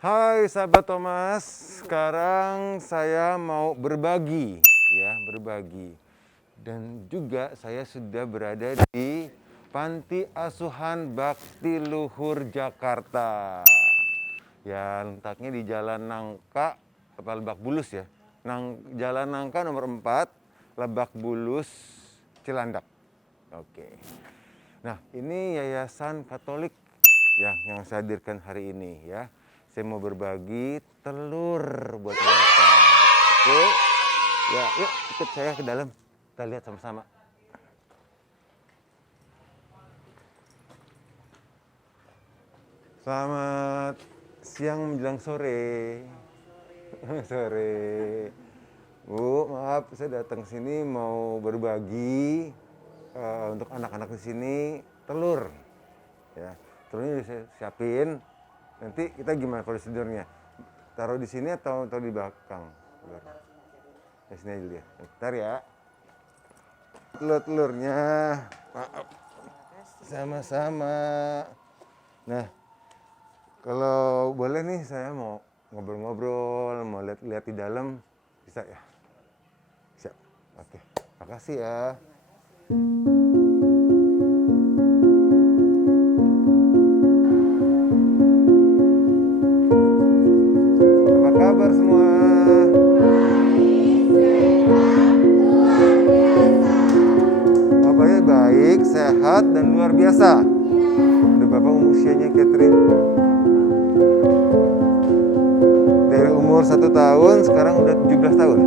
Hai sahabat Thomas, sekarang saya mau berbagi berbagi. Dan juga saya sudah berada di Panti Asuhan Bakti Luhur Jakarta. Ya, letaknya di Jalan Nangka, Lebak Bulus ya. Jalan Nangka nomor 4, Lebak Bulus, Cilandak. Oke. Nah, ini Yayasan Katolik ya yang saya hadirkan hari ini ya. Saya mau berbagi telur buat mereka. Oke. Ya, yuk ikut saya ke dalam. Kita lihat sama-sama. Selamat siang menjelang sore. Sore. Bu, maaf saya datang sini mau berbagi untuk anak-anak di sini telur. Ya, telurnya saya siapin. Nanti kita gimana prosedurnya? Taruh di sini atau di belakang? Di sini aja dulu ya. Bentar ya. Telur-telurnya. Maaf. Sama-sama. Nah, kalau boleh nih saya mau ngobrol-ngobrol, mau lihat-lihat di dalam. Bisa ya? Siap. Oke. Makasih ya. Apa kabar semua? Kabarnya baik, sehat, dan luar biasa. Udah berapa usianya Catherine? Dari umur 1 tahun, sekarang udah 17 tahun.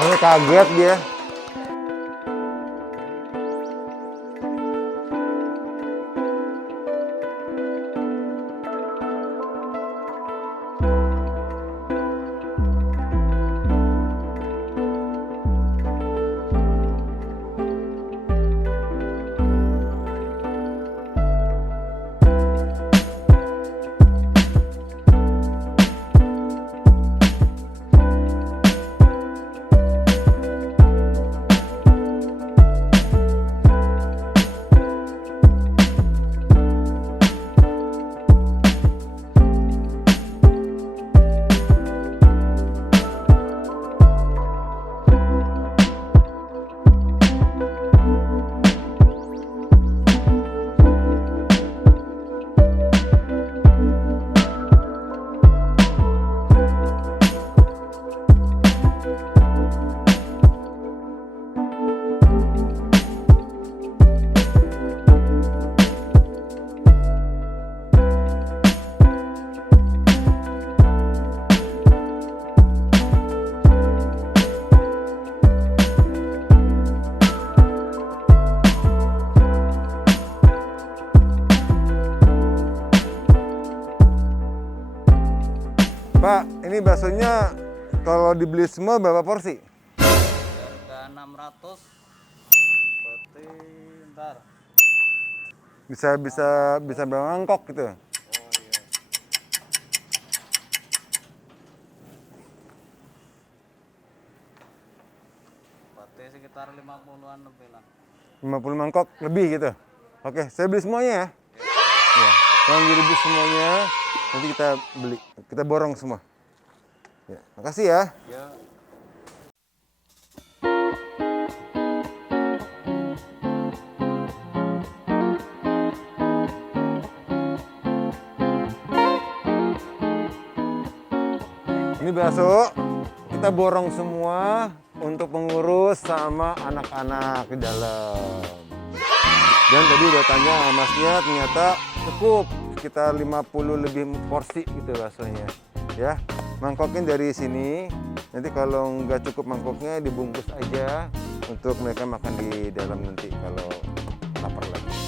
Sampai kaget dia. Pak, ini baksonya kalau dibeli semua berapa porsi? Harga 600. Berarti ntar. Bisa berapa mangkok gitu? Oh iya. Berarti sekitar 50-an lebih lah. 50 mangkok lebih gitu. Oke, saya beli semuanya ya. Ya, kalau beli semuanya, nanti kita beli, kita borong semua. Ya, makasih ya. Ya. Ini bakso kita borong semua untuk mengurus sama anak-anak di dalam. Dan tadi udah tanya masnya, ternyata cukup sekitar 50 lebih porsi gitu baksonya. Ya, mangkoknya dari sini. Nanti kalau nggak cukup mangkoknya dibungkus aja untuk mereka makan di dalam nanti kalau lapar lagi.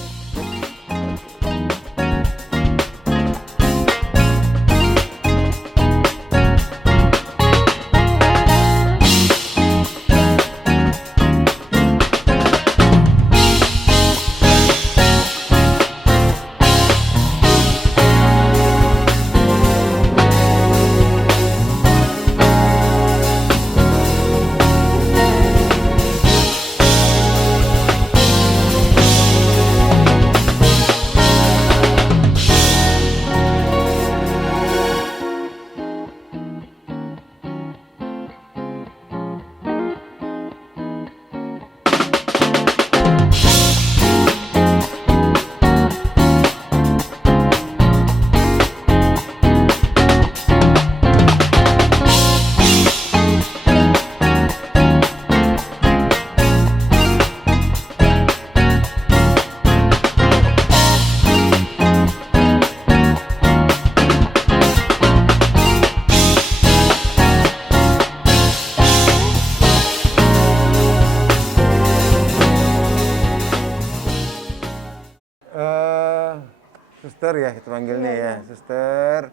Suster ya kita panggilnya ya, suster.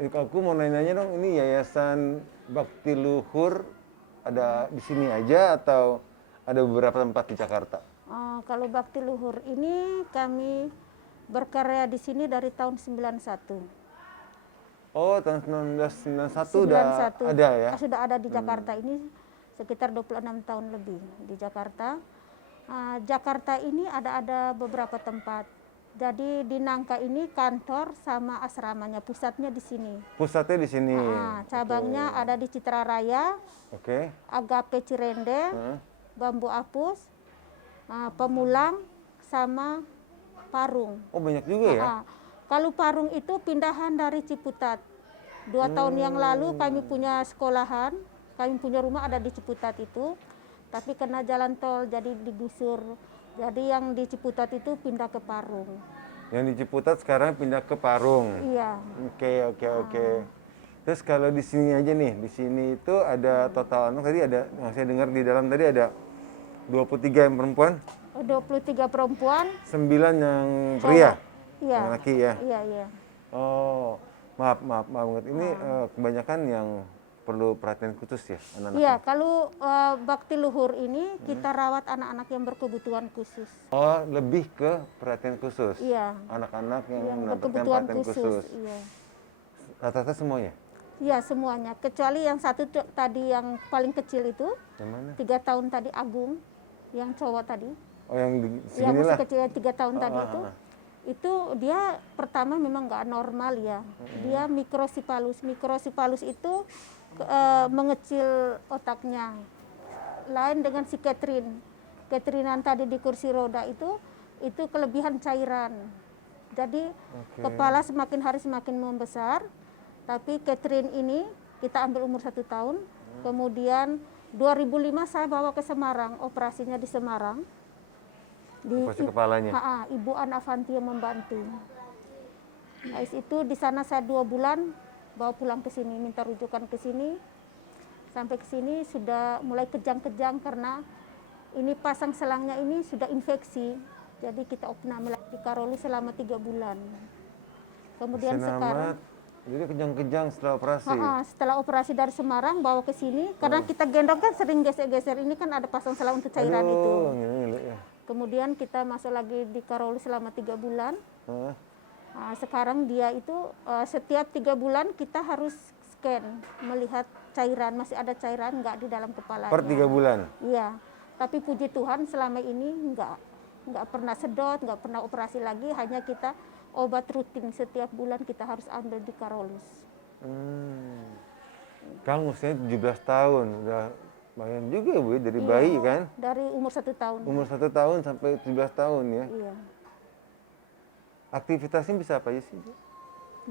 Aku mau nanya dong, ini Yayasan Bakti Luhur ada di sini aja atau ada beberapa tempat di Jakarta? Kalau Bakti Luhur ini kami berkarya di sini dari tahun 91. Oh, tahun 1991 udah ada ya? Sudah ada di Jakarta ini sekitar 26 tahun lebih di Jakarta. Jakarta ini ada beberapa tempat. Jadi di Nangka ini kantor sama asramanya, pusatnya di sini. Pusatnya di sini. Cabangnya ada di Citra Raya, Oke. Agape Cirende, Bambu Apus, Pemulang, sama Parung. Oh banyak juga ya? Kalau Parung itu pindahan dari Ciputat. 2 tahun yang lalu kami punya sekolahan, kami punya rumah ada di Ciputat itu. Tapi kena jalan tol jadi digusur. Jadi yang di Ciputat itu pindah ke Parung. Yang di Ciputat sekarang pindah ke Parung. Iya. Oke. Terus kalau di sini aja nih, di sini itu ada total, tadi ada, saya dengar di dalam tadi ada 23 yang perempuan, 23 perempuan, 9 yang pria, iya. yang laki ya. Iya. Oh, maaf banget. Ini kebanyakan yang perlu perhatian khusus ya anak-anak. Iya, kalau Bakti Luhur ini kita rawat anak-anak yang berkebutuhan khusus. Oh, lebih ke perhatian khusus. Iya. Anak-anak yang mendapatkan berkebutuhan perhatian khusus. Iya. Rata-rata semuanya. Iya, semuanya. Kecuali yang satu tadi yang paling kecil itu. Yang mana? 3 tahun tadi Agung, yang cowok tadi. Oh, yang di Yang sini masih lah. kecil 3 tahun tadi itu. Itu dia pertama memang nggak normal ya. Dia mikrosipalus. Mikrosipalus itu mengecil otaknya. Lain dengan si Catherine. Catherinean tadi di kursi roda itu kelebihan cairan. Jadi kepala semakin hari semakin membesar. Tapi Catherine ini kita ambil umur 1 tahun. Kemudian 2005 saya bawa ke Semarang, operasinya di Semarang. Operasi kepalanya. Ibu Anavanti yang membantu. Habis itu di sana saya 2 bulan bawa pulang ke sini, minta rujukan ke sini. Sampai ke sini sudah mulai kejang-kejang karena ini pasang selangnya ini sudah infeksi. Jadi kita opname di Karoli selama 3 bulan. Kemudian sekarang jadi kejang-kejang setelah operasi. Setelah operasi dari Semarang bawa ke sini karena kita gendong kan sering geser-geser, ini kan ada pasang selang untuk cairan itu. Ya. Kemudian kita masuk lagi di Karoli selama 3 bulan. Sekarang dia itu setiap 3 bulan kita harus scan melihat cairan, masih ada cairan nggak di dalam kepalanya. Per 3 bulan? Iya, tapi puji Tuhan selama ini nggak pernah sedot, nggak pernah operasi lagi, hanya kita obat rutin setiap bulan kita harus ambil di Karolus. Kang usianya 17 tahun, udah lumayan juga Bu, dari bayi kan? Dari umur 1 tahun. Umur 1 tahun sampai 17 tahun ya? Iya. Aktivitasnya bisa apa aja sih?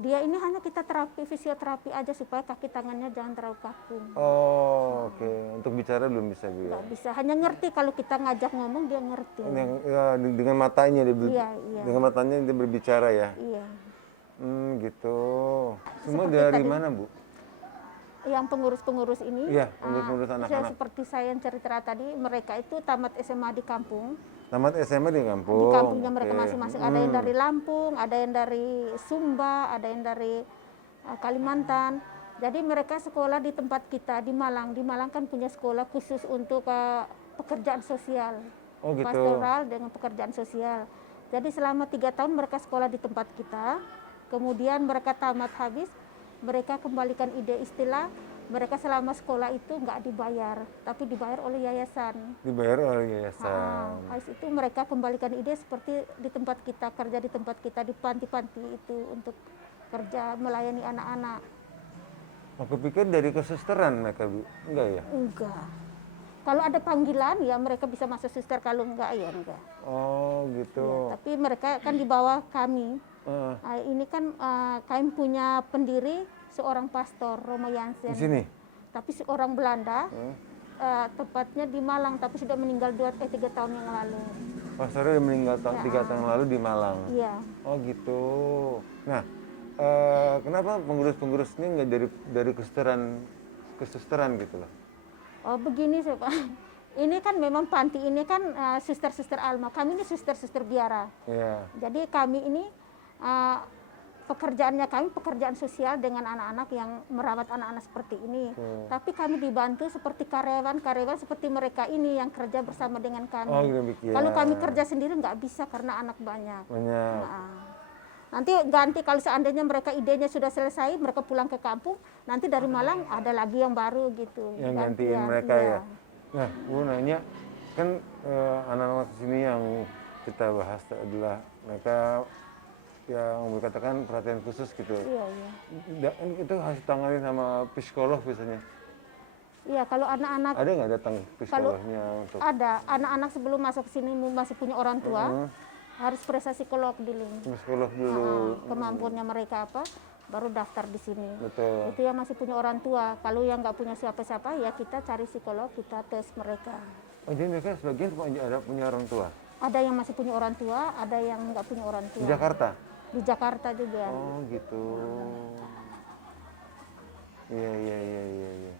Dia ini hanya kita terapi fisioterapi aja supaya kaki tangannya jangan terlalu kaku. Oh, oke. Untuk bicara belum bisa Bu ya? Nggak bisa, hanya ngerti kalau kita ngajak ngomong dia ngerti. Ya, dengan matanya dia Iya, iya. dengan matanya dia berbicara ya. Iya. Gitu. Semua Seperti dari tadi. mana Bu? Yang pengurus-pengurus ini, Iya, pengurus-pengurus saya anak-anak. seperti saya yang cerita tadi, mereka itu tamat SMA di kampung. Tamat SMA di kampung. Di kampungnya mereka Oke. masing-masing. Ada yang dari Lampung, ada yang dari Sumba, ada yang dari Kalimantan. Jadi mereka sekolah di tempat kita di Malang. Di Malang kan punya sekolah khusus untuk pekerjaan sosial, Oh gitu. pastoral dengan pekerjaan sosial. Jadi selama 3 tahun mereka sekolah di tempat kita. Kemudian mereka tamat habis, mereka kembalikan ide istilah. Mereka selama sekolah itu nggak dibayar, tapi dibayar oleh yayasan. Dibayar oleh yayasan. Habis itu mereka kembalikan ide seperti di tempat kita, kerja di tempat kita, di panti-panti itu untuk kerja melayani anak-anak. Aku pikir dari kesusteran mereka Bu. Enggak ya? Enggak. Kalau ada panggilan ya mereka bisa masuk suster, kalau enggak ya enggak. Oh gitu. Ya, tapi mereka kan di bawah kami. Eh, Ini kan kami punya pendiri seorang pastor Romo Jansen. di sini? Tapi seorang Belanda, tepatnya di Malang, tapi sudah meninggal 3 tahun yang lalu. Pastornya udah meninggal 3 tahun lalu di Malang. Iya. Oh gitu. Nah, kenapa pengurus-pengurusnya nggak dari kesusteran gitu loh? Oh begini sih Pak. Ini kan memang panti ini kan suster-suster Alma. Kami ini suster-suster biara. Iya. Jadi kami ini pekerjaannya kami pekerjaan sosial dengan anak-anak yang merawat anak-anak seperti ini. Tapi kami dibantu seperti karyawan seperti mereka ini yang kerja bersama dengan kami. Oh demikian. Kalau kami kerja sendiri nggak bisa karena anak banyak. Banyak. Nanti ganti kalau seandainya mereka idenya sudah selesai, mereka pulang ke kampung, nanti dari Malang ada lagi yang baru gitu. Yang gantiin Gantian, mereka iya. ya. Nah, Bu nanya kan anak-anak di sini yang kita bahas adalah mereka yang berkatakan perhatian khusus gitu. Iya, iya. Itu harus ditangani sama psikolog biasanya. Iya, kalau anak-anak Ada nggak datang psikolognya untuk? ada anak-anak sebelum masuk ke sini masih punya orang tua, harus periksa psikolog dulu. Psikolog dulu. Kemampuannya mereka apa, baru daftar di sini. Betul. Itu yang masih punya orang tua. Kalau yang nggak punya siapa-siapa, ya kita cari psikolog, kita tes mereka. Oh jadi mereka sebagian ada punya orang tua Ada yang masih punya orang tua, ada yang nggak punya orang tua. di Jakarta. Di Jakarta juga. Oh gitu. Iya.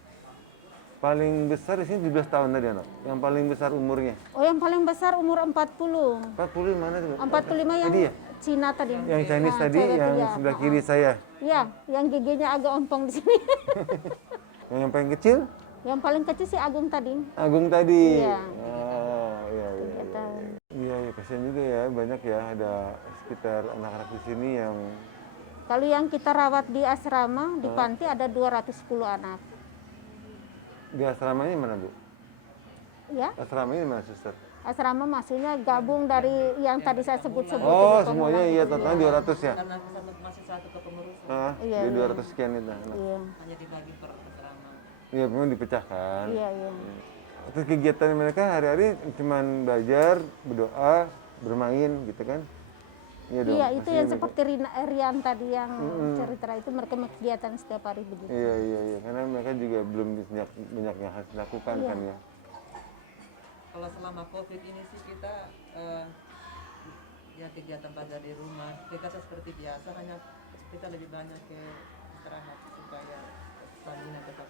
Paling besar di sini 17 tahun tadi anak. Yang paling besar umurnya. Oh, yang paling besar umur 40. 40 mana tuh? 45 yang Tadi ya? Cina tadi. Yang Chinese tadi cewek yang itu ya. sebelah kiri saya. Iya, yang giginya agak ompong di sini. Yang paling kecil? Yang paling kecil si Agung tadi. Agung tadi. Iya. Oh, iya. 3 tahun. Iya, kasihan juga ya, banyak ya ada sekitar anak-anak di sini yang Kalau yang kita rawat di asrama, di panti ada 210 anak. di asramanya mana, Bu? Ya, Asramanya mana, Suster? asrama maksudnya gabung dari yang tadi saya sebut-sebut. Oh, itu semuanya pengulang. iya totalnya 200 ya? Karena masih satu kepengurusan, Ah, Iya, jadi iya. 200 sekian itu. Iya, hanya dibagi per asrama. Iya, memang dipecahkan. iya, iya. Terus kegiatan mereka hari-hari cuman belajar, berdoa, bermain gitu kan? Iya dong. Iya, itu pastinya yang mereka- seperti Rian tadi yang cerita itu mereka kegiatan setiap hari begitu. Iya, karena mereka juga belum banyak yang harus dilakukan Iya. kan ya. Kalau selama COVID ini sih kita ya kegiatan belajar di rumah. Kita seperti biasa, hanya kita lebih banyak ke istirahat supaya stamina tetap.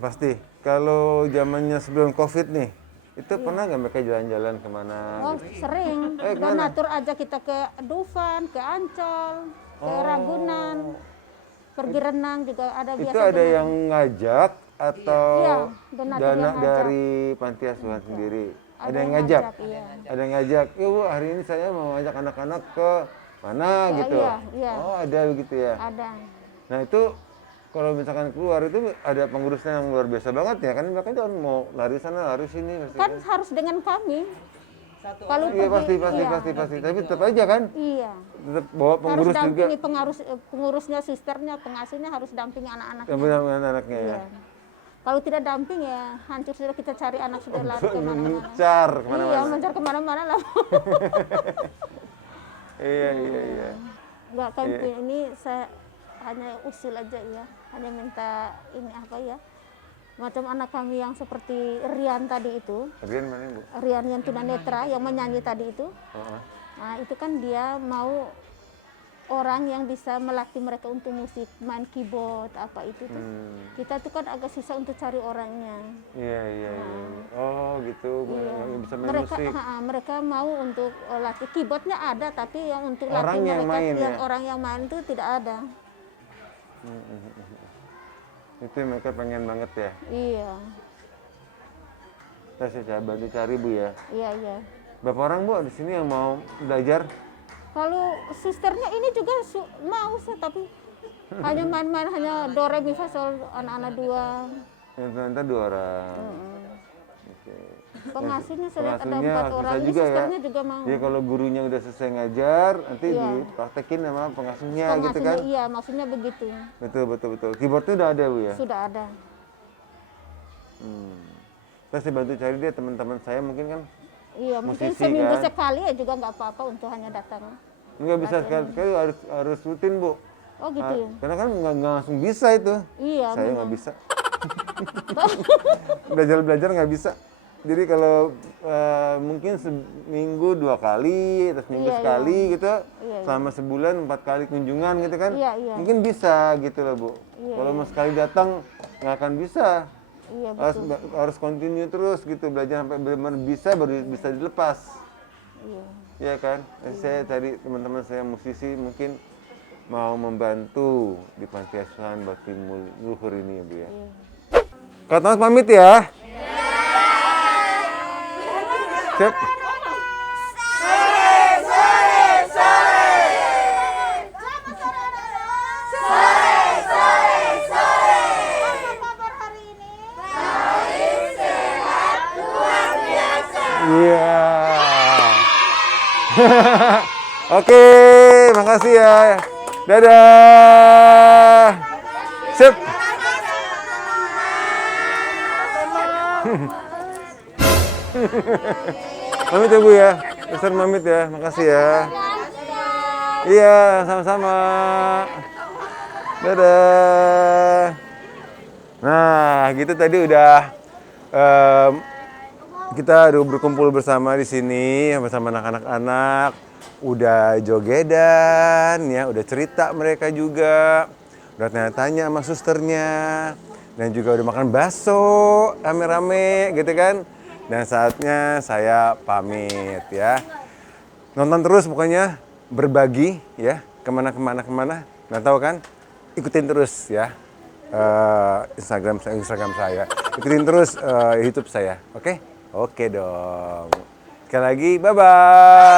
Pasti. Kalau zamannya sebelum COVID nih, itu pernah nggak mereka jalan-jalan kemana? Oh, gitu? sering. Dan kemana? atur aja kita ke Dufan, ke Ancol, ke Ragunan. Pergi renang juga ada biasa. Itu ada dengan- yang ngajak atau Iya, donatur dana yang ngajak. dari panti asuhan sendiri? Ada yang ngajak? Iya. Ada yang ngajak, "Ya Bu, hari ini saya mau ngajak anak-anak ke mana Ya, gitu." iya. Oh, ada begitu ya. Ada. Nah, itu kalau misalkan keluar itu ada pengurusnya yang luar biasa banget ya, kan mereka jangan mau lari sana, lari sini pasti. Kan harus dengan kami. Satu Kalau Iya, pergi, pasti. iya. Tapi tetap aja kan, Iya. tetap bawa Harus pengurus juga. dampingi pengurusnya, susternya, pengasuhnya harus dampingi anak-anaknya. Yang benar anaknya ya. Iya. Kalau tidak damping ya hancur, sudah kita cari anak sudah lari kemana-mana. Mencar Iya, kemana-mana. mencar kemana-mana lah. Iya. Enggak kan ini saya hanya usil aja ya, hanya minta ini apa ya, macam anak kami yang seperti Rian tadi itu, Rian mana Bu? Rian yang tunanetra yang menyanyi tadi itu. Heeh. Nah, itu kan dia mau orang yang bisa melatih mereka untuk musik, main keyboard apa itu tuh. Kita tuh kan agak susah untuk cari orangnya. Iya. Oh gitu, Iya. yang bisa main Mereka musik. mereka mau untuk latih keyboardnya ada, tapi yang untuk Orang latih yang mereka main yang ya? orang yang main itu tidak ada. Itu mereka pengen banget ya. Iya, Saya bantu cari Bu ya. iya. Berapa orang Bu di sini yang mau belajar? Kalau susternya ini juga mau sih, tapi hanya main-main, hanya do re mi fa sol anak-anak dua. Yang ternyata 2 orang. Oke. Pengasuhnya saya lihat ada Pengasuhnya 4 bisa orang, ini juga ya. susternya juga mau. Jadi kalau gurunya udah selesai ngajar, nanti Iya. dipraktekin sama pengasuhnya gitu Pengasuhnya kan? iya, maksudnya begitu. Betul. Keyboardnya udah ada Bu ya? Sudah ada. Terus saya bantu cari dia teman-teman saya mungkin kan Iya, mungkin musisi seminggu kan? sekali ya juga nggak apa-apa untuk hanya datang. nggak bisa sekali harus rutin Bu. Oh gitu ya? Karena kan nggak langsung bisa itu. Iya, Saya memang. nggak bisa. Belajar nggak bisa. Jadi kalau mungkin seminggu 2 kali, atau seminggu Iya, sekali gitu, Iya. selama sebulan 4 kali kunjungan gitu kan, Iya. mungkin bisa gitu loh Bu. Iya, Kalau mau sekali datang nggak akan bisa. Iya, Harus betul. harus continue terus gitu, belajar sampai benar-benar bisa baru bisa dilepas. Iya. Iya kan? Saya cari teman-teman saya musisi mungkin mau membantu di Panti Asuhan Bakti Luhur ini ya Bu ya. Iya. Kak Thomas pamit ya. Sip. Iya. Oke, makasih ya. Dadah. Sip. Pamit ya Bu ya. Besar pamit ya. Makasih ya. Iya, sama-sama. Dadah. Nah, gitu tadi udah kita udah berkumpul bersama di sini bersama anak-anak, udah jogedan ya, udah cerita mereka juga, udah tanya-tanya sama susternya, dan juga udah makan bakso rame-rame gitu kan. Dan saatnya saya pamit ya. Nonton terus pokoknya, berbagi ya, kemana. Nggak tahu kan? Ikutin terus ya Instagram saya. Ikutin terus YouTube saya, oke? Oke dong. Sekali lagi, bye-bye.